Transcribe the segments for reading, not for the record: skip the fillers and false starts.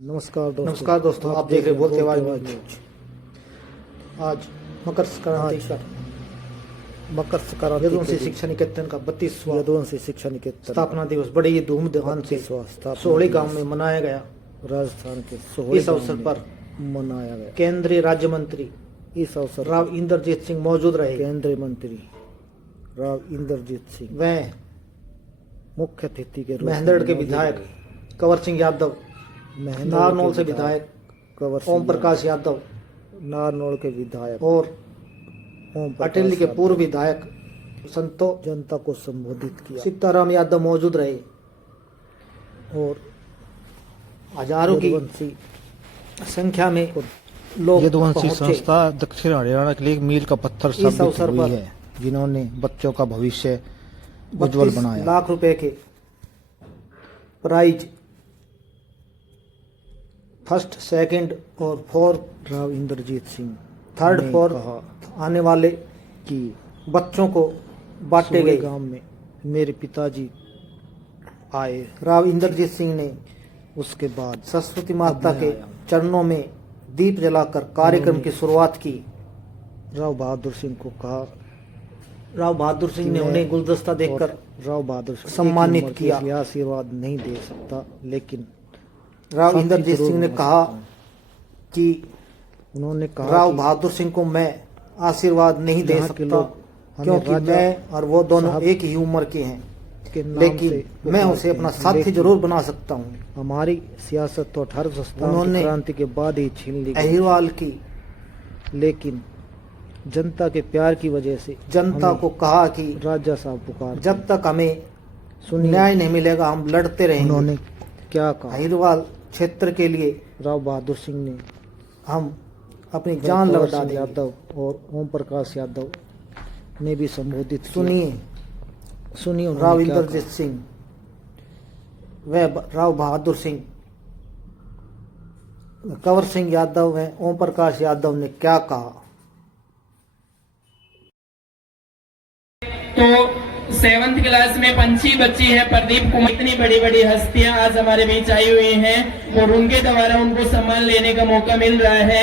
नमस्कार दोस्तों, आप देख रहे बोलते आवाज न्यूज। आज मकर संक्रांति यदुवंशी शिक्षा निकेतन का 32वां यदुवंशी शिक्षा निकेतन स्थापना दिवस बड़े ही धूमधाम से सोहड़ी गांव में मनाया गया। राजस्थान के सोहड़ी इस अवसर पर मनाया गया। केंद्रीय राज्य मंत्री इस अवसर राव इंद्रजीत सिंह मौजूद रहे। केंद्रीय मंत्री राव इंद्रजीत सिंह व मुख्य अतिथि के रूप महेंद्रगढ़ के विधायक कंवर सिंह यादव, नारनौल से विधायक कंवर ओम प्रकाश यादव, नारनौल के विधायक और ओम अटेली के पूर्व विधायक संतो जनता को संबोधित किया। सीताराम यादव मौजूद रहे और हजारों की संख्या में लोग यदुवंशी पहुंचे। संस्था दक्षिण हरियाणा के लिए एक मील का पत्थर इस अवसर साबित हुई पर है, जिन्होंने बच्चों का भविष्य उज्जवल 32 बनाया। लाख रुपए के प्राइज फर्स्ट, सेकंड और फोर्थ, राव इंद्रजीत सिंह थर्ड, ने फोर्थ कहा आने वाले कि बच्चों को बांटे सोहड़ी गए। गांव में मेरे पिताजी आए, राव इंद्रजीत सिंह ने उसके बाद सरस्वती माता मैं के आया। चरणों में दीप जलाकर कार्यक्रम की शुरुआत की। राव बहादुर सिंह को कहा, राव बहादुर सिंह ने उन्हें गुलदस्ता देकर राव बहादुर सिंह सम्मानित एक ही उम्र के किया। लिए आशीर्वाद नहीं दे सकता, लेकिन राव साथी इंद्रजीत जरूर सिंह ने बना कहा सकता हूं। कि उन्होंने कहा राव कि बहादुर सिंह को मैं आशीर्वाद नहीं दे यहाँ के सकता, लोग हमें क्योंकि राजा मैं और वो दोनों साहब एक ही उम्र के हैं, के नाम लेकिन से मैं उसे पुकारते अपना हैं। साथी लेकिन जरूर बना सकता हूँ। हमारी सियासत तो 1857 उन्होंने की क्रांति के बाद ही छीन ली गई, अहिरवाल की लेकिन जनता के प्यार की वजह से जनता हमें को कहा कि राजा साहब पुकार जब तक हमें सुनिए न्याय नहीं मिलेगा हम लड़ते रहेंगे। उन्होंने क्या कहा। अहिरवाल क्षेत्र के लिए राव बहादुर सिंह ने हम अपनी जान कंवर लौटा सिंह देंगे। यादव और ओम प्रकाश यादव ने भी संबोधित किया। सुनिए उन्होंने राव क्या इंद्रजीत कहा। सिंह व राव बहादुर सिंह, कंवर सिंह यादव व ओम प्रकाश यादव ने क्या कहा। तो 7th क्लास में पंछी बच्ची है प्रदीप कुमार। इतनी बड़ी बड़ी हस्तियां आज हमारे बीच आई हुई हैं और उनके द्वारा उनको सम्मान लेने का मौका मिल रहा है।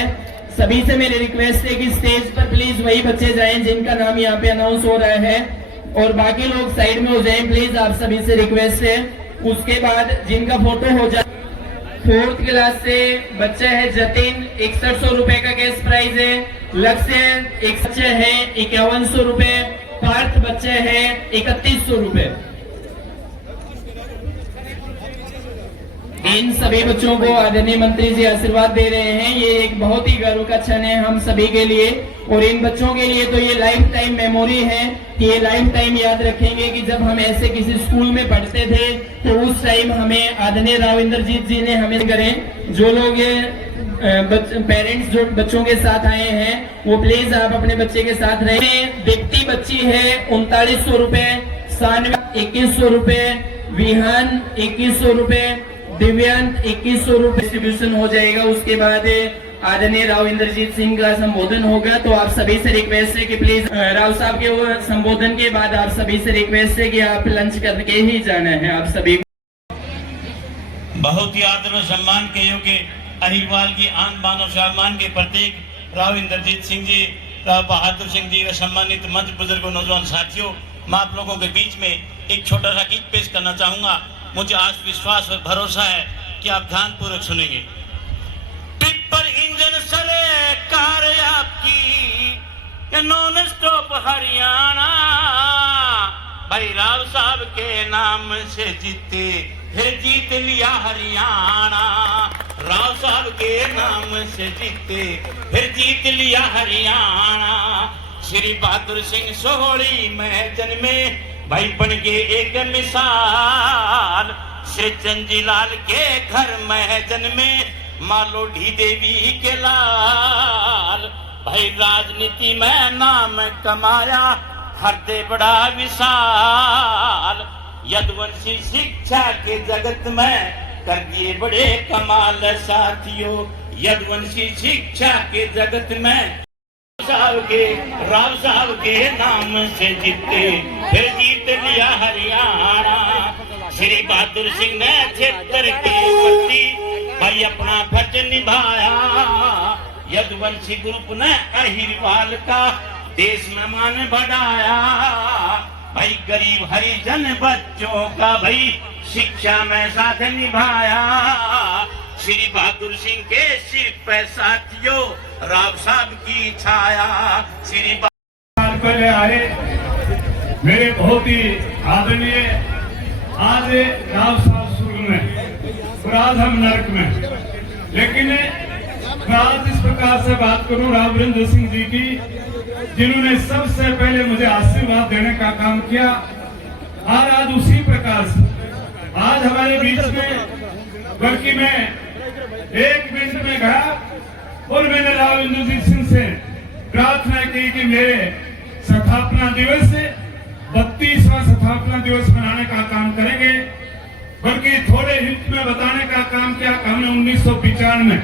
सभी से मेरी रिक्वेस्ट है कि स्टेज पर प्लीज वही बच्चे जाएं जिनका नाम यहाँ पे अनाउंस हो रहा है, और बाकी लोग साइड में हो जाएं प्लीज, आप सभी से रिक्वेस्ट है। उसके बाद जिनका फोटो हो जाए। 4th क्लास से बच्चा है जतिन, 6100 रुपए का कैश प्राइज है। लक्ष्य एक बच्चे है 5100 रुपए। पार्थ बच्चे हैं 3100 रुपए। इन सभी बच्चों को आदरणीय मंत्री जी आशीर्वाद दे रहे हैं। ये एक बहुत ही गर्व का क्षण है हम सभी के लिए, और इन बच्चों के लिए तो ये लाइफ टाइम मेमोरी है कि ये लाइफ टाइम याद रखेंगे कि जब हम ऐसे किसी स्कूल में पढ़ते थे तो उस टाइम हमें आदरणीय राव इंद्रजीत जी ने हमें करें। जो लोग पेरेंट्स जो बच्चों के साथ आए हैं वो प्लीज आप अपने बच्चे के साथ रहें। दीप्ति बच्ची है 3900 रुपए, सानवी 2100 रुपए, विहान 2100 रुपए, दिव्यांत 2100 रुपए डिस्ट्रीब्यूशन हो जाएगा। उसके बाद आदरणीय राव इंद्रजीत सिंह का संबोधन होगा। तो आप सभी से रिक्वेस्ट है कि प्लीज राव साहब के संबोधन के बाद आप सभी से रिक्वेस्ट है कि आप लंच करके ही जाना है। आप सभी बहुत ही आदर और सम्मान के योग्य अहिरवाल की आन बान और सम्मान के प्रतीक राव इंद्रजीत सिंह जी, राव बहादुर सिंह जी व सम्मानित मंच बुजुर्गों, नौजवान साथियों, मैं आप लोगों के बीच में एक छोटा सा गीत पेश करना चाहूंगा। मुझे आज विश्वास और भरोसा है कि आप ध्यानपूर्वक सुनेंगे। टिप्पर इंजन चले कार आपकी नॉन स्टॉप हरियाणा, भाई राव साहब के नाम से जीते फिर जीत लिया हरियाणा। राव साहब के नाम से जीते फिर जीत लिया हरियाणा। श्री बहादुर सिंह सोहड़ी में जन्मे भाई बन गए एक मिसाल। श्री चंजी लाल के घर में जन्मे मालोढ़ी देवी के लाल। भाई राजनीति में नाम कमाया हरदे बड़ा विशाल। यदुवंशी शिक्षा के जगत में कर दिए बड़े कमाल साथियों। यदुवंशी शिक्षा के जगत में राव साहब के नाम से जीते फिर जीत लिया हरियाणा। श्री बहादुर सिंह ने क्षेत्र के प्रति भाई अपना फर्ज निभाया। यदुवंशी ग्रुप ने अहिरवाल का देश में मान बढ़ाया। भाई गरीब हरिजन बच्चों का भाई शिक्षा में साथ निभाया। श्री बहादुर सिंह के सिर पे साथियों राव साहब की छाया। श्री पहले आए मेरे बहुत ही आदरणीय, आज राव साहब स्वर्ग में और आज हम नरक में। लेकिन मैं आज इस प्रकार से बात करूं राव वीरेंद्र सिंह जी की, जिन्होंने सबसे पहले मुझे आशीर्वाद देने का काम किया। और आज उसी प्रकार से आज हमारे बीच में, बल्कि मैं 1 मिनट में गया और मैंने राव इंद्रजीत सिंह से प्रार्थना की कि मेरे स्थापना दिवस 32वां स्थापना दिवस मनाने का काम करेंगे। बल्कि थोड़े हिंट में बताने का काम किया। हमने 1995 में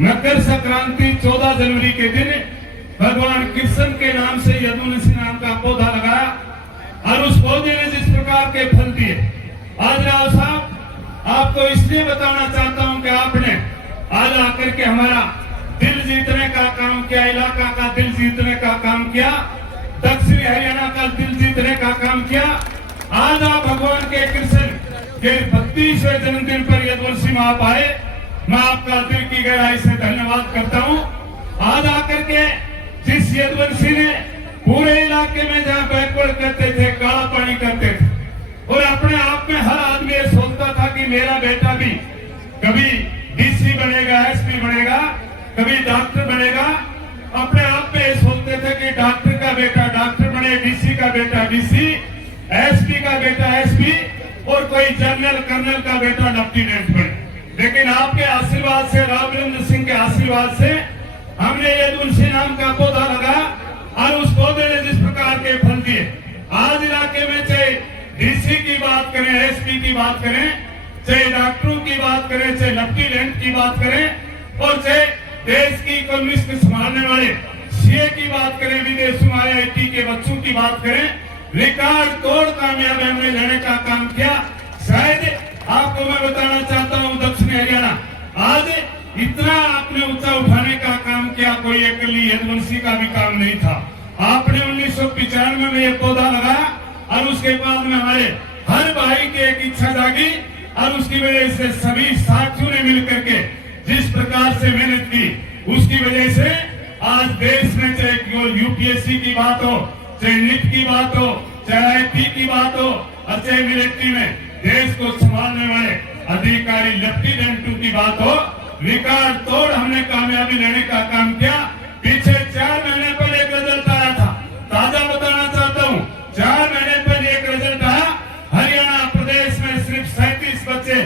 मकर संक्रांति 14 जनवरी के दिन भगवान कृष्ण के नाम से यदुवंशी नाम का पौधा लगाया और उस पौधे ने जिस प्रकार के फल दिए। आज राव साहब आपको इसलिए बताना चाहता हूं कि आपने आज आकर के हमारा दिल जीतने का काम किया, इलाका का दिल जीतने का काम किया, दक्षिणी हरियाणा का दिल जीतने का काम किया। आज आप भगवान के कृष्ण के 32वें जन्मदिन पर यदुवंशी में आप आए। मैं आपका दिल की गहराई से धन्यवाद करता हूं। आज आकर के जिस यदुवंशी ने पूरे इलाके में जहां बैकवर्ड करते थे, काला पानी करते थे और अपने आप में हर आदमी ये सोचता था कि मेरा बेटा भी कभी डीसी बनेगा, एसपी बनेगा, कभी डॉक्टर बनेगा। अपने आप में ये सोचते थे कि डॉक्टर का बेटा डॉक्टर बने, डीसी का बेटा डीसी, एसपी का बेटा एसपी और कोई जनरल कर्नल का बेटा लेफ्टिनेंट बने। लेकिन आपके आशीर्वाद से, राव वीरेंद्र सिंह के आशीर्वाद से हमने यदुवंशी नाम का पौधा लगाया और उस पौधे ने जिस प्रकार के फल दिए। आज इलाके में चाहे डीसी की बात करें, एसपी की बात करें, चाहे डॉक्टरों की बात करें, चाहे लेफ्टिनेंट की बात करें और चाहे देश की इकोनॉमी को संभालने वाले सीए की बात करें, विदेशों वाले आईटी के बच्चों की बात करें, रिकॉर्ड तोड़ कामयाबी हमने लेने का काम किया। शायद आपको मैं बताना चाहता हूं दक्षिणी हरियाणा आज इतना आपने ऊंचा उठाने का काम किया, कोई अकेली यदुवंशी का भी काम नहीं था। आपने 1995 में ये पौधा लगाया और उसके बाद में हमारे हर भाई की एक इच्छा जागी और उसकी वजह से सभी साथियों ने मिलकर के जिस प्रकार से मेहनत की, उसकी वजह से आज देश में चाहे यूपीएससी की बात हो, चाहे नीट की बात हो, चाहे आईटी की बात हो और चाहे मिलिट्री में देश को संभालने वाले अधिकारी लेफ्टिनेंटों की बात हो, रिकॉर्ड तोड़ हमने कामयाबी लेने का काम किया। पीछे 4 महीने पहले एक रिजल्ट आया था, ताजा बताना चाहता हूँ। 4 महीने पहले एक रिजल्ट आया, हरियाणा प्रदेश में सिर्फ 37 बच्चे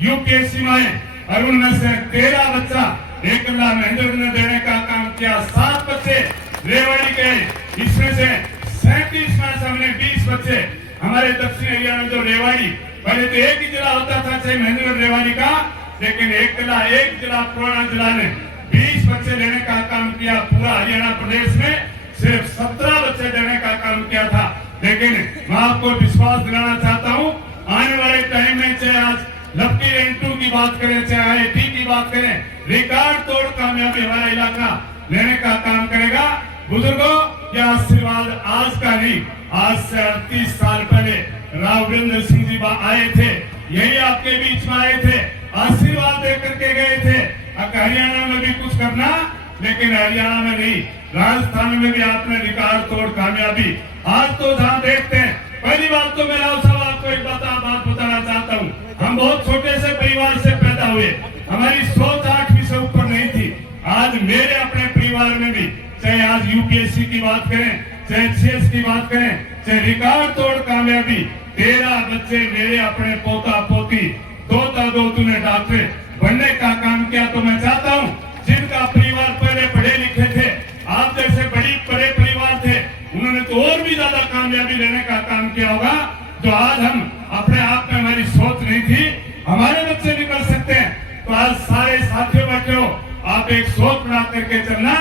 यूपीएससी में आए और उनमें से 13 बच्चा एकला महेंद्र ने देने का काम किया। 7 बच्चे रेवाड़ी के, इसमें से 37 में से हमने 20 बच्चे हमारे दक्षिण हरियाणा जो रेवाड़ी, पहले तो एक ही जिला होता था चाहे महेंद्र रेवाड़ी का, लेकिन एक जिला पुराना जिला ने 20 बच्चे लेने का काम किया। पूरा हरियाणा प्रदेश में सिर्फ 17 बच्चे देने का काम किया था। लेकिन मैं आपको विश्वास दिलाना चाहता हूं, आने वाले टाइम में चाहे आज लेफ्टिनेंटों की बात करें, चाहे आईटी की बात करें, रिकॉर्ड तोड़ कामयाबी हमारा इलाका लेने का काम करेगा। बुजुर्गों, यह आशीर्वाद आज का नहीं, आज से 38 साल पहले राव वीरेंद्र सिंह जी आए थे, यही आपके बीच में आए थे, आशीर्वाद देकर के गए थे। हरियाणा में भी कुछ करना, लेकिन हरियाणा में नहीं, राजस्थान में भी आपने रिकॉर्ड तोड़ कामयाबी। आज तो जहां देखते हैं, पहली बात तो मैं राव साहब आपको एक बात बताना चाहता हूँ। हम बहुत छोटे से परिवार से पैदा हुए, हमारी सोच 8वीं से ऊपर नहीं थी। आज मेरे अपने परिवार में भी, चाहे आज यूपीएससी की बात करें, चाहे सीएस की बात करें, चाहे रिकॉर्ड तोड़ कामयाबी, 13 बच्चे मेरे अपने पोता पोती, दोता दोतों ने डॉक्टर बनने का काम किया। तो मैं चाहता हूं जिनका परिवार पहले पढ़े लिखे थे, आप जैसे बड़े परिवार थे, उन्होंने तो और भी ज्यादा कामयाबी लेने का काम किया होगा। तो आज हम अपने आप में हमारी सोच नहीं थी, हमारे बच्चे निकल सकते हैं। तो आज सारे साथियों बैठे हो, आप एक सोच बना करके चलना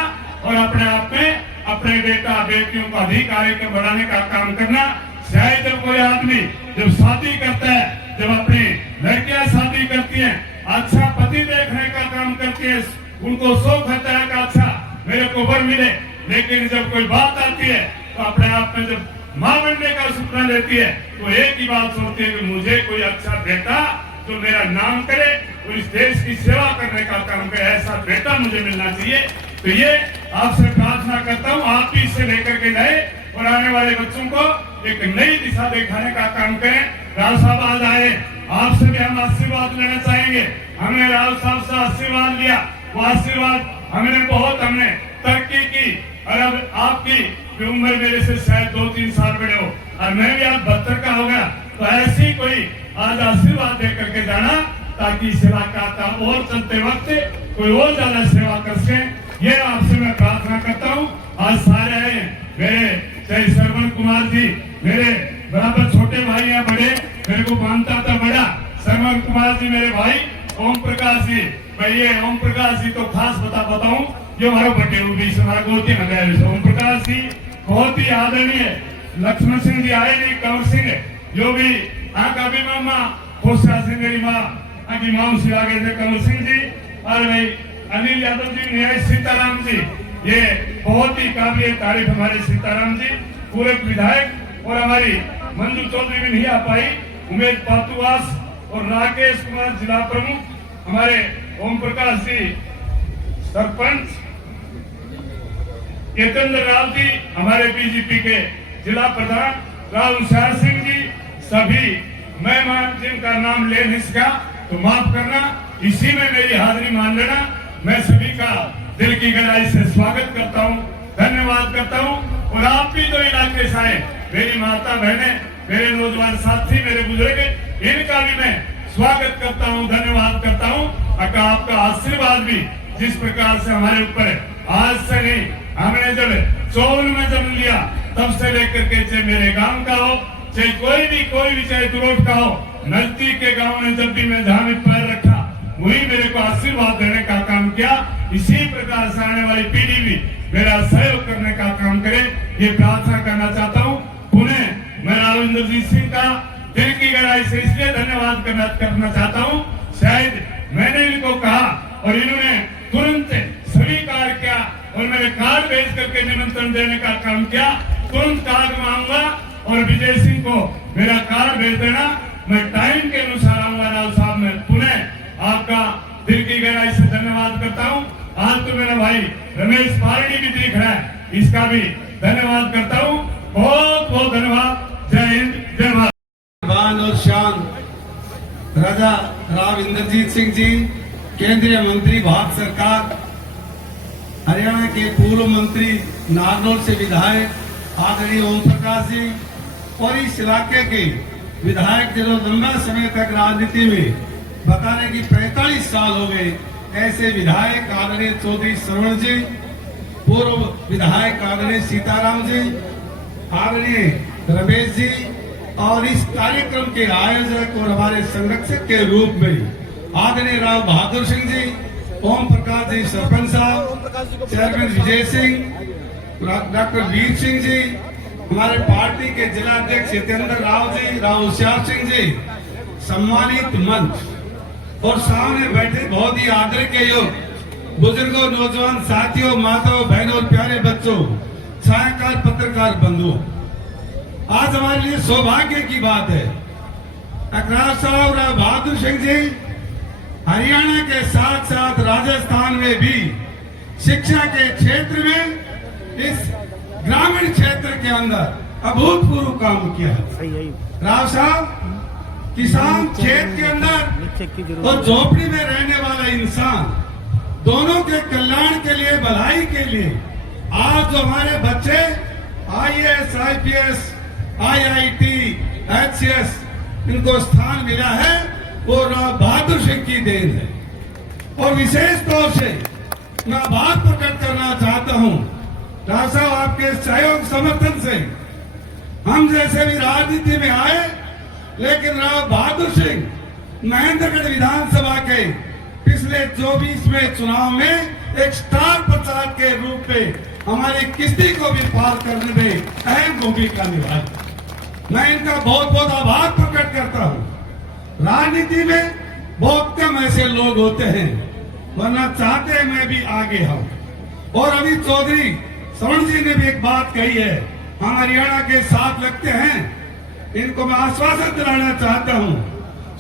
और अपने आप में अपने बेटा बेटियों को अधिकारी के बनाने का काम करना। शायद जब कोई आदमी जब शादी करता है, जब अपनी लड़कियां शादी करती हैं, अच्छा पति देखने का काम करती है, उनको शौक होता है कि अच्छा मेरे को वर मिले, लेकिन जब कोई बात आती है तो अपने आप में जब माँ बनने का सपना लेती है तो एक ही बात सोचती है कि मुझे कोई अच्छा बेटा जो मेरा नाम करे और इस देश की सेवा करने का काम करे, ऐसा बेटा मुझे मिलना चाहिए। तो ये आपसे प्रार्थना करता हूँ, आप भी इसे लेकर के नए और आने वाले बच्चों को एक नई दिशा दिखाने का काम करें। राव साहब आज आए, आपसे भी हम आशीर्वाद लेना चाहेंगे। हमने राव साहब से आशीर्वाद लिया, वो आशीर्वाद हमने तरक्की की, और अब आपकी उम्र मेरे से शायद 2-3 साल बड़े हो और मैं भी आज 72 का हो गया, तो ऐसी कोई आज आशीर्वाद दे करके जाना ताकि सेवा का काम और चलते वक्त कोई और ज्यादा सेवा कर सके। ये आपसे मैं प्रार्थना करता हूँ। आज सारे आए मेरे, चाहे श्रवण कुमार जी मेरे बराबर छोटे भाई हैं, बड़े मेरे को मानता था बड़ा, श्रवण कुमार जी मेरे भाई, ओम प्रकाश जी, भाई ये ओम प्रकाश जी तो खास बताऊं, जो हमारे बटे बीच हमारा गोती नगर ओम प्रकाश जी बहुत ही आदरणीय, लक्ष्मण सिंह जी आए नहीं, कंवर सिंह जो भी आका भी मामा खोसा सिंह मेरी माँ आकी माऊ से आगे थे कंवर सिंह जी, और भाई अनिल यादव जी, न्याय सीताराम जी, ये बहुत ही काबिल तारीफ हमारे सीताराम जी, पूरे विधायक, और हमारी मंजू चौधरी भी नहीं आ पाई, उमेश पातुवास और राकेश कुमार जिला प्रमुख, हमारे ओम प्रकाश जी सरपंच, केतन राव जी हमारे बीजेपी के जिला प्रधान, राव उषार सिंह जी, सभी मैं जिनका नाम ले नहीं सका तो माफ करना, इसी में मेरी हाजिरी मान लेना। मैं सभी का दिल की गहराई से स्वागत करता हूँ, धन्यवाद करता हूँ। और आप भी तो इलाके से आए, मेरी माता बहनें, मेरे नौजवान साथी, मेरे बुजुर्ग, इनका भी मैं स्वागत करता हूँ, धन्यवाद करता हूँ। आपका आशीर्वाद भी जिस प्रकार से हमारे ऊपर है, आज से नहीं, हमने जब 54 में जन्म लिया तब से लेकर के चाहे मेरे गांव का हो, चाहे कोई भी चाहे तुरोट का हो, नजदीक के गांव में जब भी मैं जहां में पैर रखा वही मेरे को आशीर्वाद देने का काम किया। इसी प्रकार से आने वाली पीढ़ी भी मेरा सहयोग करने का काम करे, ये प्रार्थना करना चाहता हूँ। पुनः मैं राव इंद्रजीत सिंह का दिल की गहराई से इसलिए धन्यवाद करना चाहता हूँ, शायद मैंने इनको कहा और इन्होंने तुरंत स्वीकार किया और मेरे कार्ड भेज करके निमंत्रण देने का काम किया। तुरंत कार्ड मांगूंगा और विजय सिंह को मेरा कार्ड भेज देना, मैं टाइम के अनुसार आऊंगा। राव साहब, मैं पुनः आपका दिल की गहराई से धन्यवाद करता हूँ। आज तो मेरा भाई रमेश पारडी भी दिख रहा है, इसका भी धन्यवाद करता हूँ। बहुत बहुत धन्यवाद। जय हिंद, जय भारत। और शान राजा राव इंद्रजीत सिंह जी, केंद्रीय मंत्री भारत सरकार, हरियाणा के पूर्व मंत्री, नारनौल से विधायक आदरणीय ओम प्रकाश जी, और इस इलाके के विधायक जिन्होंने लंबा समय तक राजनीति में बताने की 45 साल हो गए, ऐसे विधायक आदरणीय चौधरी श्रवण जी, पूर्व विधायक आदरणीय सीताराम जी, आदरणीय रमेश जी, और इस कार्यक्रम के आयोजक और हमारे संरक्षक के रूप में आदरणीय राव बहादुर सिंह जी, ओम प्रकाश जी सरपंच साहब, चेयरमैन विजय सिंह, डॉक्टर वीर सिंह जी, हमारे पार्टी के जिला अध्यक्ष जितेंद्र राव जी, राव उषार सिंह जी, सम्मानित मंच और सामने बैठे बहुत ही आदर के योग बुजुर्गों, नौजवान साथियों, माताओं, बहनों और प्यारे बच्चों, छायाकार पत्रकार बंधुओं, आज हमारे लिए सौभाग्य की बात है, अकरार साहब राव बहादुर सिंह जी हरियाणा के साथ साथ राजस्थान में भी शिक्षा के क्षेत्र में, इस ग्रामीण क्षेत्र के अंदर अभूतपूर्व काम किया। राव साहब किसान, खेत के अंदर और झोपड़ी में रहने वाला इंसान, दोनों के कल्याण के लिए, भलाई के लिए आज जो हमारे बच्चे IAS, IPS, IIT, HCS इनको स्थान मिला है, वो राव बहादुर सिंह की देन है। और विशेष तौर से मैं आभार प्रकट करना चाहता हूं राव साहब, आपके सहयोग समर्थन से हम जैसे भी राजनीति में आए, लेकिन राव बहादुर सिंह महेंद्रगढ़ विधानसभा के पिछले 24 में चुनाव में एक स्टार प्रचारक के रूप में हमारी किस्ती को भी पार करने में अहम भूमिका निभाई। मैं इनका बहुत बहुत आभार प्रकट करता हूँ। राजनीति में बहुत कम ऐसे लोग होते हैं, वरना चाहते मैं भी आगे हूं। और अभी चौधरी श्रवण जी ने भी एक बात कही है, हम हरियाणा के साथ लगते हैं। इनको मैं आश्वासन दिलाना चाहता हूं,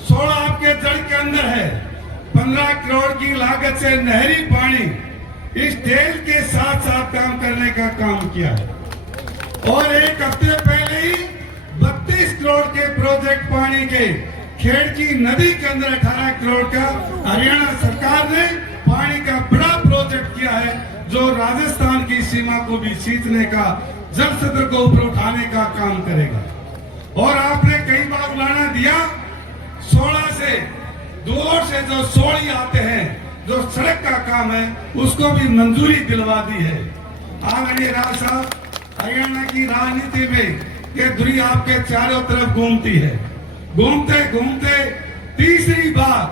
16 आपके जड़ के अंदर है। 15 करोड़ की लागत से नहरी पानी इस डेल के साथ साथ काम करने का काम किया है। और एक हफ्ते पहले ही 32 करोड़ के प्रोजेक्ट पानी के खेड़की नदी के अंदर 18 करोड़ का हरियाणा सरकार ने पानी का बड़ा प्रोजेक्ट किया है, जो राजस्थान की सीमा को भी सींचने का, जल स्तर को ऊपर उठाने का काम करेगा। और आपने कई बार उलाना दिया 16 से दूर से जो सोड़ी आते हैं, जो सड़क का काम है, उसको भी मंजूरी दिलवा दी है। आदरणीय राज साहब, हरियाणा की राजनीति में ये दुनिया आपके चारों तरफ घूमती है। घूमते घूमते तीसरी बार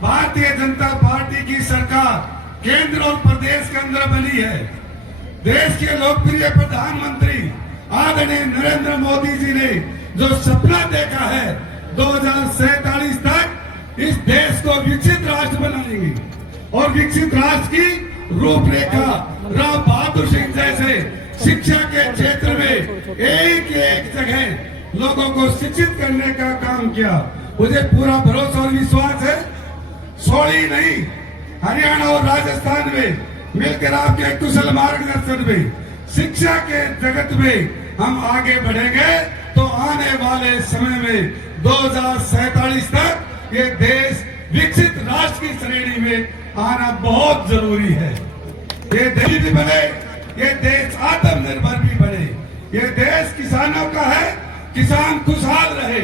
भारतीय जनता पार्टी की सरकार केंद्र और प्रदेश के अंदर बनी है। देश के लोकप्रिय प्रधानमंत्री आदरणीय नरेंद्र मोदी जी ने जो सपना देखा है 2047 तक इस देश को विकसित राष्ट्र बनाएंगे, और विकसित राष्ट्र की रूपरेखा राव बहादुर सिंह जैसे शिक्षा के क्षेत्र में एक एक जगह लोगों को शिक्षित करने का काम किया। मुझे पूरा भरोसा और विश्वास है, सोड़ी नहीं, हरियाणा और राजस्थान में मिलकर आपके कुशल मार्गदर्शन में शिक्षा के जगत में हम आगे बढ़ेंगे, तो आने वाले समय में 2047 तक ये देश विकसित राष्ट्र की श्रेणी में आना बहुत जरूरी है। ये देश भी बने, ये देश आत्मनिर्भर भी बने। ये देश किसानों का है, किसान खुशहाल रहे,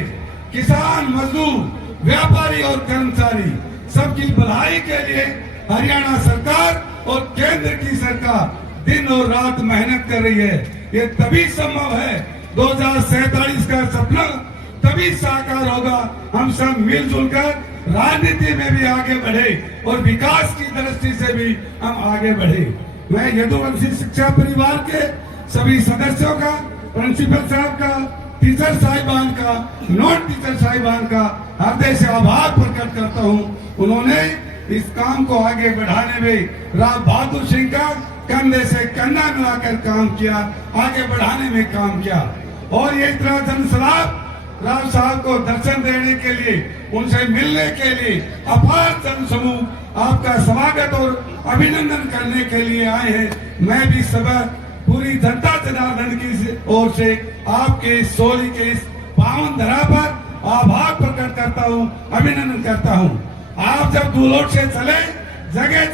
किसान, मजदूर, व्यापारी और कर्मचारी सबकी भलाई के लिए हरियाणा सरकार और केंद्र की सरकार दिन और रात मेहनत कर रही है। ये तभी संभव है, 2047 का सपना तभी साकार होगा, हम सब मिलजुल कर राजनीति में भी आगे बढ़े और विकास की दृष्टि से भी हम आगे बढ़े। मैं यदुवंशी शिक्षा परिवार के सभी सदस्यों का, प्रिंसिपल साहब का, टीचर साहिबान का, नॉन टीचर साहिबान का हृदय से आभार प्रकट करता हूँ। उन्होंने इस काम को आगे बढ़ाने में राव बहादुर सिंह का कंधे से कंधा मिलाकर काम किया, आगे बढ़ाने में काम किया। और ये इतना जनसलाब राव साहब को दर्शन देने के लिए, उनसे मिलने के लिए अपार जन समूह आपका स्वागत और अभिनंदन करने के लिए आए हैं। मैं भी सब पूरी जनता जनार्दन की ओर से आपके सोली के इस पावन धरा पर आभार प्रकट करता हूँ, अभिनंदन करता हूँ। आप जब दूलोट से चले, जगह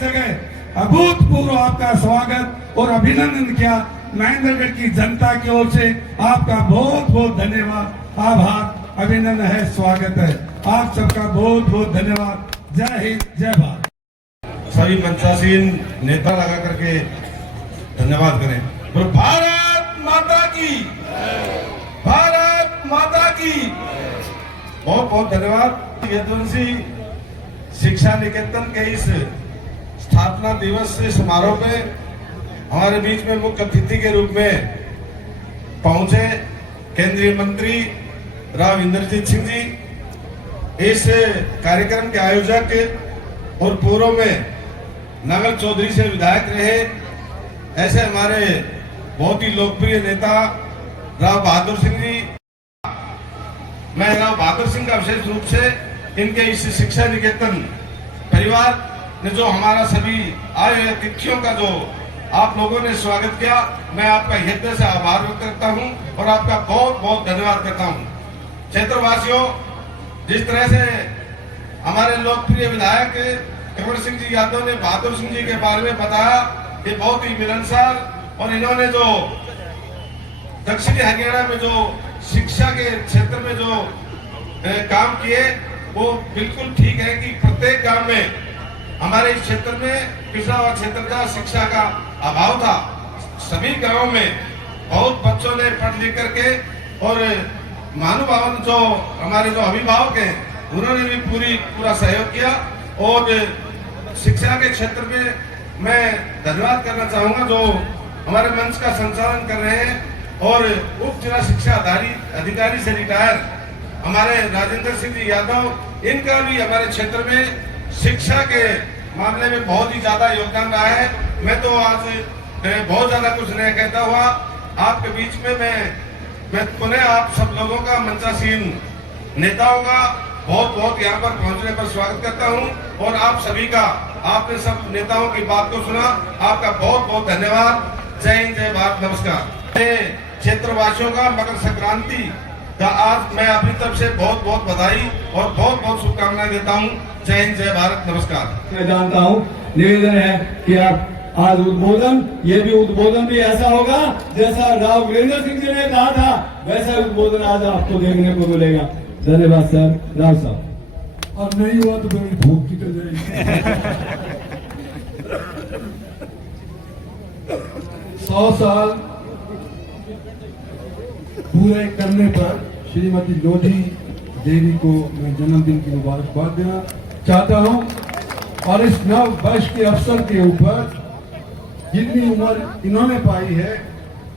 जगह अभूतपूर्व आपका स्वागत और अभिनंदन किया। महेंद्रगढ़ की जनता की ओर से आपका बहुत बहुत धन्यवाद, आभार, अभिनंदन है, स्वागत है। आप सबका बहुत बहुत धन्यवाद। जय हिंद, जय भारत। सभी मंचासीन नेता लगा करके धन्यवाद करें। और भारत माता की, भारत माता की बहुत बहुत धन्यवाद। यदुवंशी शिक्षा निकेतन के इस स्थापना दिवस समारोह में हमारे बीच में मुख्य अतिथि के रूप में पहुंचे केंद्रीय मंत्री राव इंद्रजीत सिंह जी। इस कार्यक्रम के आयोजक और पूर्व में नगर चौधरी से विधायक रहे ऐसे हमारे बहुत ही लोकप्रिय नेता राव बहादुर सिंह जी। मैं राव बहादुर सिंह का विशेष रूप से इनके इस शिक्षा निकेतन परिवार ने जो हमारा सभी आए हुए अतिथियों का जो आप लोगों ने स्वागत किया, मैं आपका हृदय से आभार व्यक्त करता हूं और आपका बहुत बहुत धन्यवाद करता हूं। क्षेत्रवासियों, जिस तरह से हमारे लोकप्रिय विधायक कंवर सिंह जी यादव ने बहादुर सिंह जी के बारे में बताया, ये बहुत ही मिलनसार, और इन्होंने जो दक्षिणी हरियाणा में जो शिक्षा के क्षेत्र में जो काम किए वो बिल्कुल ठीक है कि प्रत्येक गांव में हमारे इस क्षेत्र में पिछड़ा हुआ क्षेत्र का शिक्षा का अभाव था। सभी गांवों में बहुत बच्चों ने पढ़ लिख करके और महानुभावन जो हमारे जो अभिभावक हैं उन्होंने भी पूरा सहयोग किया। और शिक्षा के क्षेत्र में मैं धन्यवाद करना चाहूंगा जो हमारे मंच का संचालन कर रहे हैं और उप जिला शिक्षा अधिकारी से रिटायर हमारे राजेंद्र सिंह जी यादव इनका भी हमारे क्षेत्र में शिक्षा के मामले में बहुत ही ज्यादा योगदान रहा है। मैं तो आज बहुत ज्यादा कुछ नहीं कहता हुआ आपके बीच में मैं पुनः आप सब लोगों का मंचासीन नेताओं का बहुत बहुत यहाँ पर पहुंचने पर स्वागत करता हूँ और आप सभी का, आपने सब नेताओं की बात को सुना, आपका बहुत बहुत धन्यवाद। जय हिंद, जय भारत, नमस्कार। क्षेत्रवासियों का मकर संक्रांति का आज मैं अपनी तरफ से बहुत बहुत बधाई और बहुत बहुत शुभकामनाएं देता हूँ। जय हिंद, जय भारत, नमस्कार। मैं जानता हूँ, निवेदन है कि आप आज उद्बोधन, ये भी उद्बोधन भी ऐसा होगा जैसा राव वीरेंद्र सिंह जी ने कहा था, वैसा उद्बोधन आज आपको देखने को मिलेगा। धन्यवाद सर, राव साहब। और नहीं हुआ तो मेरी भूख निकल जाएगी। 100 साल पूरे करने पर श्रीमती लोधी देवी को मैं जन्मदिन की मुबारकबाद देना चाहता हूं और इस नव वर्ष के अवसर के ऊपर जितनी उम्र इन्होंने पाई है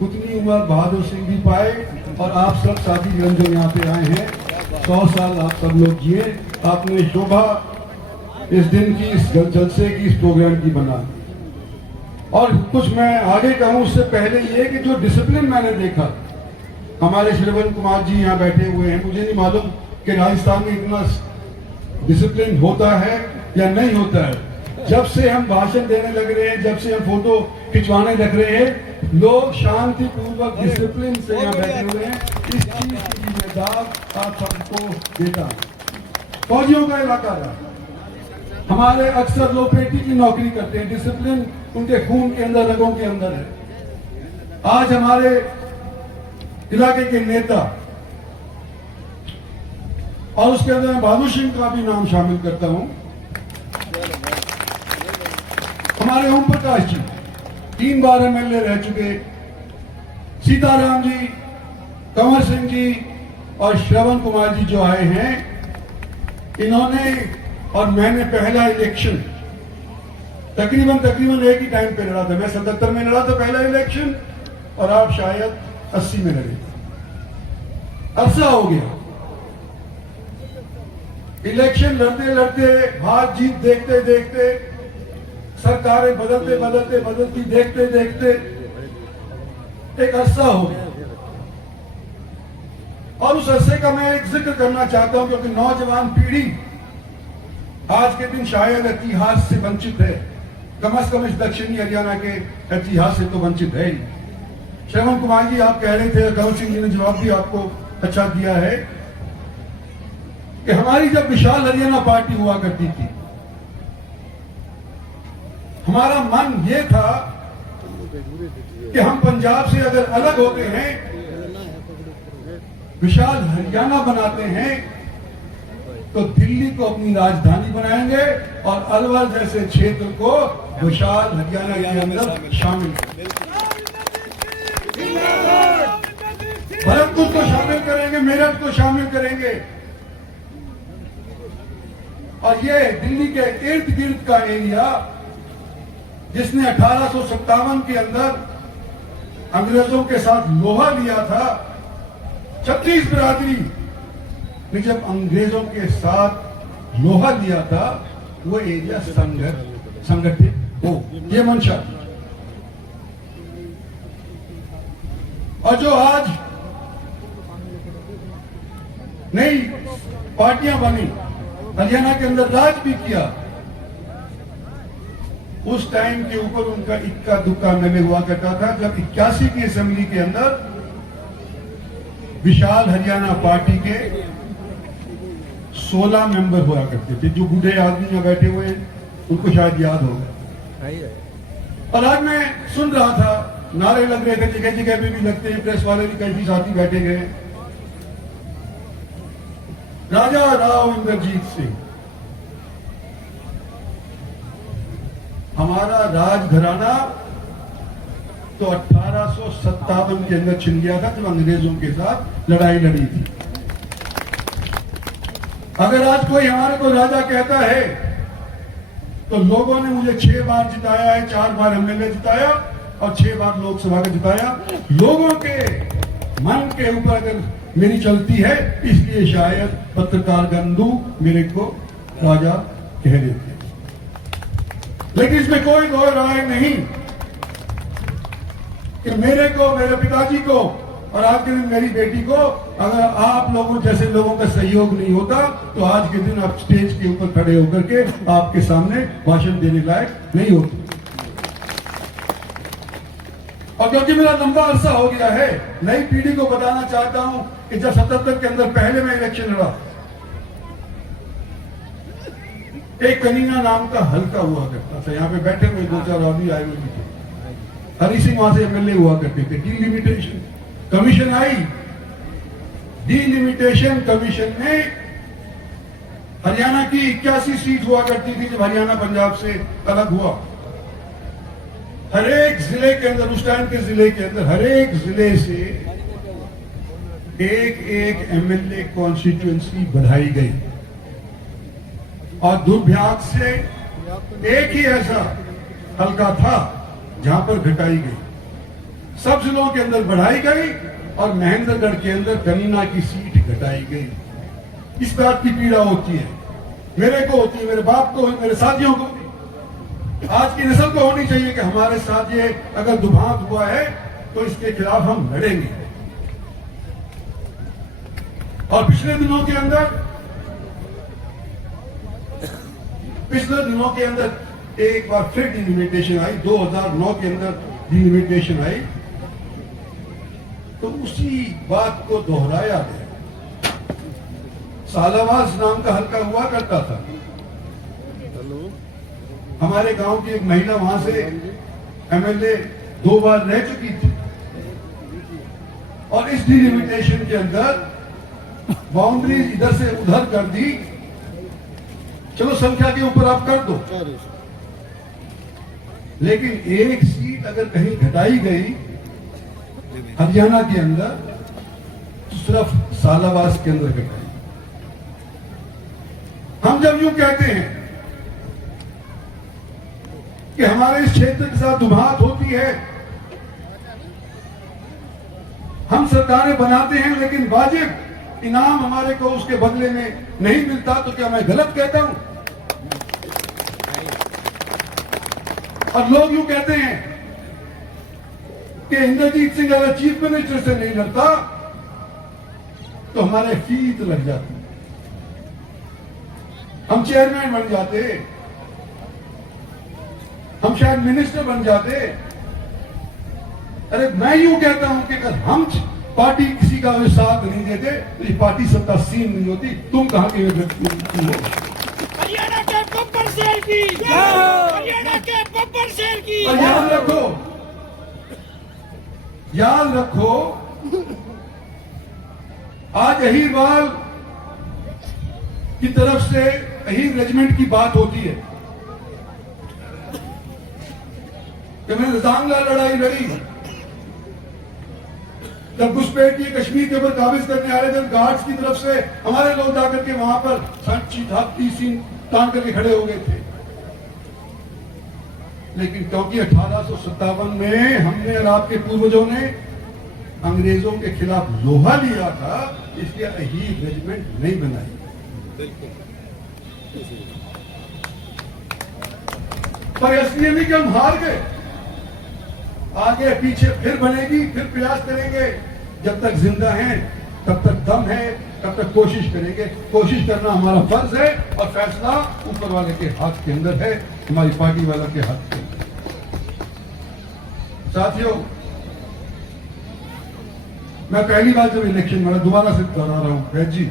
उतनी उम्र बहादुर सिंह भी पाए और आप सब साथीगण जो यहाँ पे आए हैं 100 साल आप सब लोग जिए। आपने शोभा इस दिन की, इस जलसे की, इस प्रोग्राम की बना। और कुछ मैं आगे कहूँ उससे पहले ये कि जो डिसिप्लिन मैंने देखा, हमारे श्रवण कुमार जी यहाँ बैठे हुए हैं, मुझे नहीं मालूम कि राजस्थान में इतना डिसिप्लिन होता है या नहीं होता है। जब से हम भाषण देने लग रहे हैं, जब से हम फोटो खिंचवाने लग रहे हैं, लोग शांति पूर्वक डिसिप्लिन से यहाँ बैठे हुए हैं। इस चीज की जिम्मेदार आप सबको देता हूं। फौजियों का इलाका रहा, हमारे अक्सर लोग पेटी की नौकरी करते हैं, डिसिप्लिन उनके खून के अंदर, रगों के अंदर है। आज हमारे इलाके के नेता और उसके अंदर मैं बहादुर सिंह का भी नाम शामिल करता हूं। हमारे ओम प्रकाश जी 3 बार एमएलए रह चुके, सीताराम जी, कंवर सिंह जी और श्रवण कुमार जी जो आए हैं, इन्होंने और मैंने पहला इलेक्शन तकरीबन एक ही टाइम पे लड़ा था। मैं 77 में लड़ा था पहला इलेक्शन और आप शायद 80 में लड़े। अरसा हो गया, इलेक्शन लड़ते लड़ते, हार जीत देखते देखते, सरकारें बदलती देखते देखते एक अरसा हो गया। और उस अरसे का मैं एक जिक्र करना चाहता हूं क्योंकि नौजवान पीढ़ी आज के दिन शायद इतिहास से वंचित है, कम से कम इस दक्षिणी हरियाणा के इतिहास से तो वंचित है ही। श्रवण कुमार जी आप कह रहे थे, कंवर सिंह जी ने जवाब भी आपको अच्छा दिया है कि हमारी जब विशाल हरियाणा पार्टी हुआ करती थी, हमारा मन ये था कि हम पंजाब से अगर अलग होते हैं, विशाल हरियाणा बनाते हैं, तो दिल्ली को अपनी राजधानी बनाएंगे और अलवर जैसे क्षेत्र को विशाल हरियाणा के अंदर शामिल, भरतपुर को शामिल करेंगे, मेरठ को शामिल करेंगे। और ये दिल्ली के इर्द गिर्द का एरिया जिसने 1857 के अंदर अंग्रेजों के साथ लोहा लिया था, 36 बिरादरी ने जब अंग्रेजों के साथ लोहा लिया था, वो एरिया संगठित हो, ये मंशा। और जो आज नई पार्टियां बनी, हरियाणा के अंदर राज भी किया, उस टाइम के ऊपर उनका इक्का दुक्का नमे हुआ करता था। जब 81 की असेंबली के अंदर विशाल हरियाणा पार्टी के 16 मेंबर हुआ करते थे। जो बूढ़े आदमी यहाँ बैठे हुए हैं उनको शायद याद होगा। और आज मैं सुन रहा था, नारे लग रहे थे, जगह जगह पे भी लगते हैं, प्रेस वाले भी कई साथी बैठे गए। राजा राव इंद्रजीत सिंह, हमारा राजघराना तो 1857 के अंदर छिन गया था जब अंग्रेजों के साथ लड़ाई लड़ी थी। अगर आज कोई हमारे को राजा कहता है तो लोगों ने मुझे 6 बार जिताया है, 4 बार एमएलए जिताया और 6 बार लोकसभा का जिताया। लोगों के मन के ऊपर अगर मेरी चलती है, इसलिए शायद पत्रकार गंदू मेरे को राजा कह देते। लेकिन इसमें कोई दो राय नहीं कि मेरे को, मेरे पिताजी को और आज के दिन मेरी बेटी को अगर आप लोगों जैसे लोगों का सहयोग नहीं होता तो आज के दिन आप स्टेज के ऊपर खड़े होकर के आपके सामने भाषण देने लायक नहीं होते। और क्योंकि मेरा लंबा अरसा हो गया है, नई पीढ़ी को बताना चाहता हूं कि जब 77 के अंदर पहले मैं इलेक्शन लड़ा, एक कनीना नाम का हल्का हुआ करता था, यहाँ पे बैठे हुए 2-4 आदमी आए हुए थे, हरी सिंह वहां से एमएलए हुआ करते थे। डिलिमिटेशन कमीशन आई, डिलिमिटेशन कमीशन ने हरियाणा की 81 सीट हुआ करती थी जब हरियाणा पंजाब से अलग हुआ। हर एक जिले के अंदर, उस टाइम के जिले के अंदर हर एक जिले से एक एमएलए कॉन्स्टिट्यूएंसी बढ़ाई गई और दुर्भाग्य से एक ही ऐसा हल्का था जहां पर घटाई गई। सब जिलों के अंदर बढ़ाई गई और महेंद्रगढ़ के अंदर कनीना की सीट घटाई गई। इस बात की पीड़ा होती है, मेरे को होती है, मेरे बाप को, मेरे साथियों को, आज की नस्ल को होनी चाहिए कि हमारे साथ ये अगर दुभांत हुआ है तो इसके खिलाफ हम लड़ेंगे। और पिछले दिनों के अंदर एक बार फिर डिलिमिटेशन आई, 2009 के अंदर डिलिमिटेशन आई, तो उसी बात को दोहराया गया। सालावास नाम का हल्का हुआ करता था, हमारे गांव की एक महिला वहां से एमएलए 2 बार रह चुकी थी और इस डिलिमिटेशन के अंदर बाउंड्री इधर से उधर कर दी, चलो संख्या के ऊपर आप कर दो, लेकिन एक सीट अगर कहीं घटाई गई हरियाणा के अंदर तो सिर्फ सालावास के अंदर घटाई। हम जब यूं कहते हैं कि हमारे इस क्षेत्र के साथ दुभात होती है, हम सरकारें बनाते हैं लेकिन वाजिब इनाम हमारे को उसके बदले में नहीं मिलता, तो क्या मैं गलत कहता हूं? और लोग यूं कहते हैं कि इंद्रजीत सिंह अगर चीफ मिनिस्टर से नहीं लड़ता तो हमारे फीत लग जाती, हम चेयरमैन बन जाते, हम शायद मिनिस्टर बन जाते। अरे मैं यूं कहता हूं कि अगर हम पार्टी किसी का साथ नहीं देते तो ये पार्टी सत्ता सीन नहीं होती। तुम कहां के व्यक्ति हो? हरियाणा के बब्बर शेर की, हरियाणा के बब्बर शेर की। और याद रखो आज अहीरवाल की तरफ से अहीर रेजिमेंट की बात होती है कि मैंने जांगला लड़ाई लड़ी, जब घुसपैठ की कश्मीर के ऊपर काबिज करने आ रहे थे, गार्ड्स की तरफ से हमारे लोग जाकर के वहां पर सांची धापती सीन तान करके खड़े हो गए थे। लेकिन क्योंकि 1857 में हमने और आपके पूर्वजों ने अंग्रेजों के खिलाफ लोहा लिया था, इसलिए अहीर रेजिमेंट नहीं बनाई। पर इसलिए नहीं कि हम हार गए, आगे पीछे फिर बनेगी, फिर प्रयास करेंगे। जब तक जिंदा हैं तब तक दम है, तब तक कोशिश करेंगे। कोशिश करना हमारा फर्ज है और फैसला ऊपर वाले के हाथ के अंदर है, हमारी पार्टी वाला के हाथ के अंदर। साथियों, मैं पहली बार जब इलेक्शन लड़ा, दोबारा से दोहरा रहा हूं वैद जी,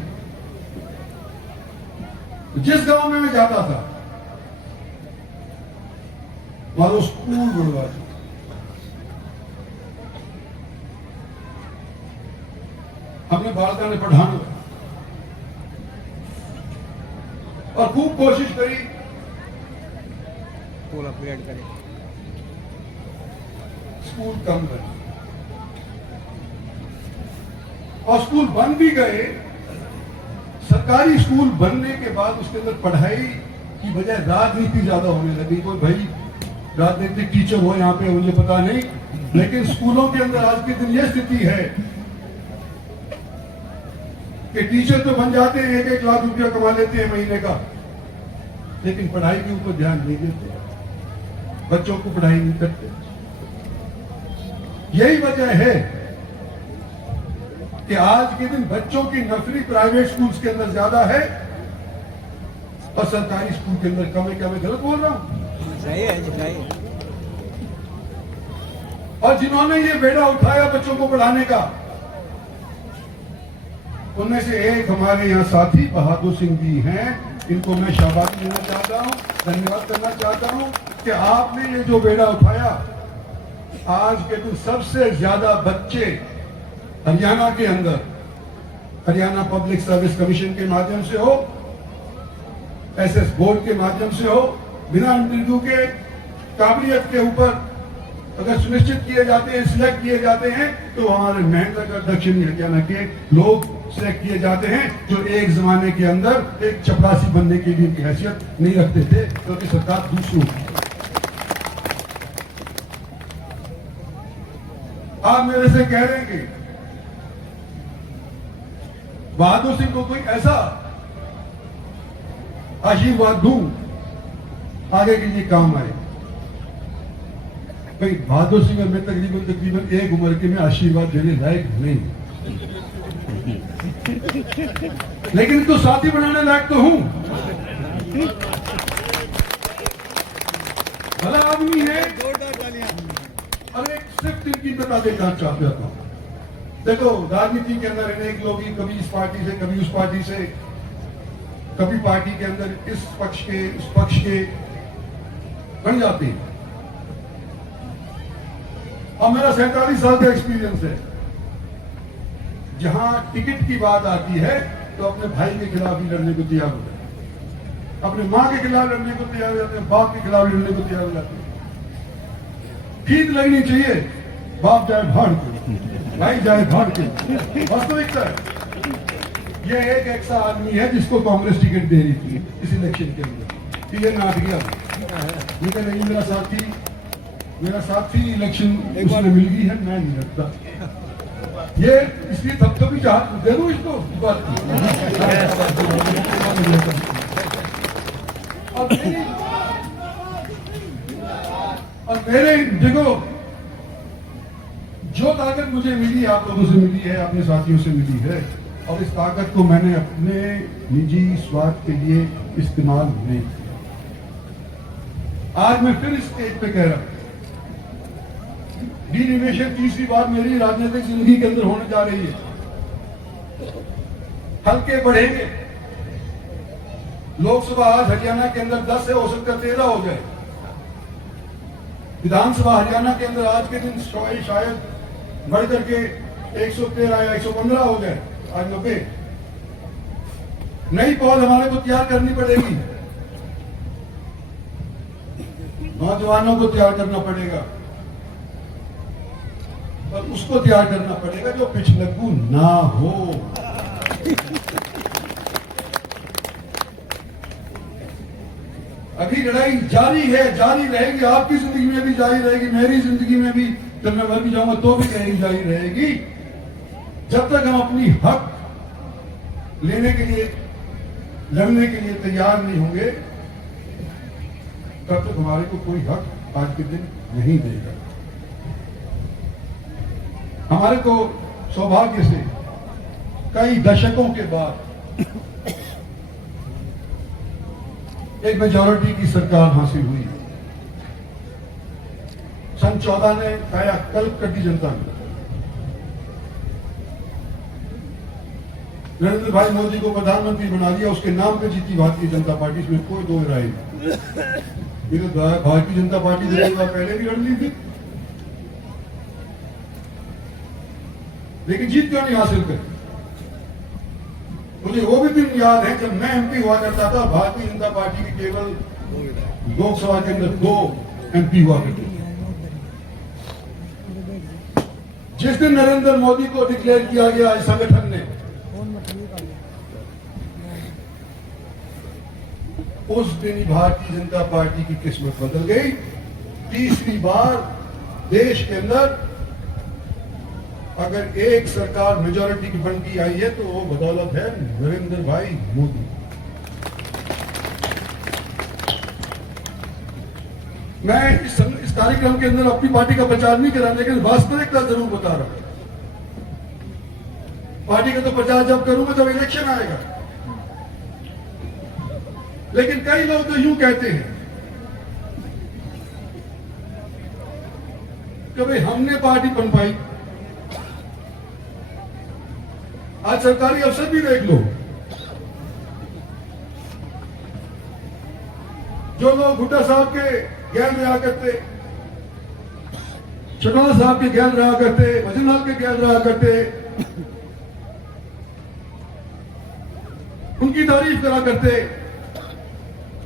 जिस गांव में मैं जाता था वहां स्कूल बनवा था, हमने बालका ने पढ़ाना और खूब कोशिश करी, स्कूल अपग्रेड करें, स्कूल कम बने और स्कूल बन भी गए। सरकारी स्कूल बनने के बाद उसके अंदर पढ़ाई की बजाय राजनीति ज्यादा होने लगी। कोई भाई राजनीतिक टीचर हो यहाँ पे मुझे पता नहीं, लेकिन स्कूलों के अंदर आज के दिन यह स्थिति है कि टीचर तो बन जाते हैं, 1-1 लाख रुपया कमा लेते हैं महीने का, लेकिन पढ़ाई के ऊपर ध्यान नहीं देते, बच्चों को पढ़ाई नहीं करते। यही वजह है कि आज के दिन बच्चों की नफरी प्राइवेट स्कूल्स के अंदर ज्यादा है और सरकारी स्कूल के अंदर कम है। क्या मैं गलत बोल रहा हूं? सही है जी, सही। और जिन्होंने ये बेड़ा उठाया बच्चों को पढ़ाने का, उनमें से एक हमारे यहाँ साथी बहादुर सिंह जी हैं। इनको मैं शाबाशी देना चाहता हूँ, धन्यवाद करना चाहता हूँ कि आपने ये जो बेड़ा उठाया, आज के दिन सबसे ज्यादा बच्चे हरियाणा के अंदर, हरियाणा पब्लिक सर्विस कमीशन के माध्यम से हो, एसएस बोर्ड के माध्यम से हो, बिना इंटरव्यू के काबिलियत के ऊपर अगर सुनिश्चित किए जाते हैं, सिलेक्ट किए जाते हैं, तो हमारे मेहनतगढ़ दक्षिणी हरियाणा के लोग सिलेक्ट किए जाते हैं, जो एक जमाने के अंदर एक चपरासी बनने के लिए हैसियत नहीं रखते थे, क्योंकि सरकार दूसरों की। आप मेरे से कह रहे हैं कि बहादुर सिंह को कोई ऐसा आशीर्वाद दूं आगे के लिए काम आए। भाई बहादुर सिंह और मैं तकरीबन एक उम्र के में आशीर्वाद देने लायक नहीं, लेकिन तो साथी बनाने लायक तो हूं। भला आदमी है और एक सिर्फ इनकी बता देना चाहता हूं। देखो, राजनीति के अंदर अनेक लोग ही कभी इस पार्टी से, कभी उस पार्टी से, कभी पार्टी के अंदर इस पक्ष के उस पक्ष के बन जाते हैं। और मेरा 47 साल का एक्सपीरियंस है। जहां टिकट की बात आती है तो अपने भाई के खिलाफ ही लड़ने को तैयार हो जाते हैं, अपने मां के खिलाफ लड़ने को तैयार हो जाते हैं, बाप के खिलाफ लड़ने को तैयार हो जाते हैं। ठीक लगनी चाहिए, बाप जाए भाड़ के, भाई जाए भाड़ के। वास्तविकता है। ये एक ऐसा आदमी है जिसको कांग्रेस टिकट दे रही थी इस इलेक्शन के अंदर, कि ये नाट गया, नहीं मेरा साथी इलेक्शन उसने मिल गई है, मैं नहीं लगता। ये इसलिए थपथपी चाह दे दूं इसको बात। और मेरे देखो, जो ताकत मुझे मिली आप लोगों से मिली है, अपने साथियों से मिली है, और इस ताकत को मैंने अपने निजी स्वार्थ के लिए इस्तेमाल नहीं किया। आज मैं फिर इस स्टेज पे कह रहा हूं, डिनिवेशन तीसरी बार मेरी राजनीतिक जिंदगी के अंदर होने जा रही है। हल्के बढ़ेंगे। लोकसभा आज हरियाणा के अंदर 10 है, हो सकता है 13 हो जाए। विधानसभा हरियाणा के अंदर आज के दिन शायद बढ़ करके 113 या 115 हो जाए, आज 90। नई पौध हमारे को तैयार करनी पड़ेगी, नौजवानों को तैयार करना पड़ेगा, और उसको तैयार करना पड़ेगा जो पिछलग्गू ना हो। अभी लड़ाई जारी है, जारी रहेगी, आपकी जिंदगी में भी जारी रहेगी, मेरी जिंदगी में भी, जब मैं मर भी जाऊंगा तो भी लड़ाई जारी रहेगी। जब तक हम अपनी हक लेने के लिए, लड़ने के लिए तैयार नहीं होंगे, तब तक हमारे को कोई हक आज के दिन नहीं देगा। हमारे को सौभाग्य से कई दशकों के बाद एक मेजॉरिटी की सरकार हासिल हुई। सन 14 ने कायाकल्प कर दी जनता ने। नरेंद्र भाई मोदी को प्रधानमंत्री बना दिया, उसके नाम पे जीती भारतीय जनता पार्टी, इसमें कोई दो राय नहीं। ये तो भारतीय जनता पार्टी पहले भी लड़ ली थी, लेकिन जीत क्यों नहीं हासिल कर? मुझे वो भी दिन याद है जब मैं एमपी हुआ करता था, भारतीय जनता पार्टी की केवल लोकसभा के अंदर 2 एमपी हुआ करते थे। जिस दिन नरेंद्र मोदी को डिक्लेयर किया गया इस संगठन ने, उस दिन ही भारतीय जनता पार्टी की किस्मत बदल गई। तीसरी बार देश के अंदर अगर एक सरकार मेजॉरिटी की बन की आई है तो वो बदौलत है नरेंद्र भाई मोदी। मैं इस कार्यक्रम के अंदर अपनी पार्टी का प्रचार नहीं कर रहा, लेकिन वास्तविकता जरूर बता रहा हूं। पार्टी का तो प्रचार जब करूंगा जब इलेक्शन आएगा। लेकिन कई लोग तो यूं कहते हैं कि भाई हमने पार्टी बन पाई। आज सरकारी अफसर भी देख लो, जो लोग भुट्टा साहब के गैर रहा करते, चटोला साहब के गैर रहा करते, वजनलाल के गैर रहा करते, उनकी तारीफ करा करते,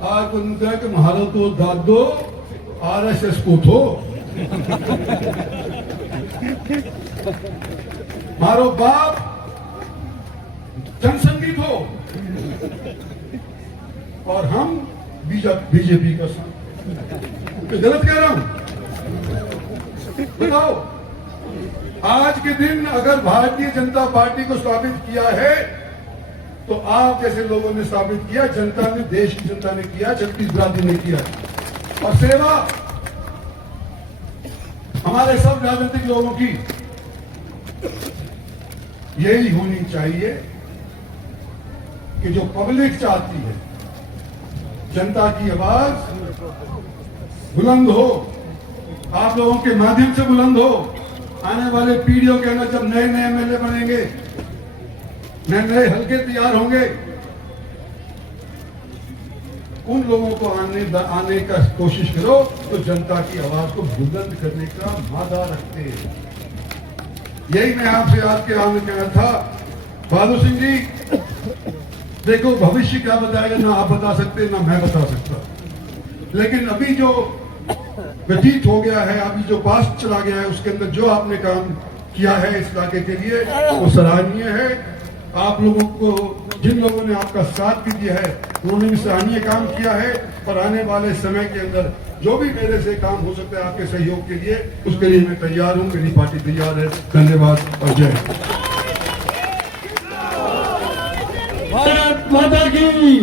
आज उनका कि महाराज तो दाद दो आरएसएस को थो मारो बाप जनसंघी हो और हम बीजेपी का संग। गलत कह रहा हूं? बताओ, आज के दिन अगर भारतीय जनता पार्टी को स्थापित किया है तो आप जैसे लोगों ने स्थापित किया, जनता ने, देश की जनता ने किया, छत्तीसगढ़ ने किया। और सेवा हमारे सब राजनीतिक लोगों की यही होनी चाहिए कि जो पब्लिक चाहती है, जनता की आवाज बुलंद हो, आप लोगों के माध्यम से बुलंद हो। आने वाले पीढ़ियों के अंदर जब नए नए एमएलए बनेंगे, नए नए हल्के तैयार होंगे, उन लोगों को आने का कोशिश करो तो जनता की आवाज को बुलंद करने का वादा रखते हैं। यही मैं आपसे आज के आने कहना था। बहादुर सिंह जी, देखो भविष्य क्या बताएगा ना आप बता सकते ना मैं बता सकता, लेकिन अभी जो व्यतीत हो गया है, अभी जो पास्ट चला गया है, उसके अंदर जो आपने काम किया है इस इलाके के लिए वो सराहनीय है। आप लोगों को, जिन लोगों ने आपका साथ भी दिया है, उन्होंने भी सराहनीय काम किया है। और आने वाले समय के अंदर जो भी मेरे से काम हो सकता है आपके सहयोग के लिए, उसके लिए मैं तैयार हूं, मेरी पार्टी तैयार है। धन्यवाद और जय भारत माता की।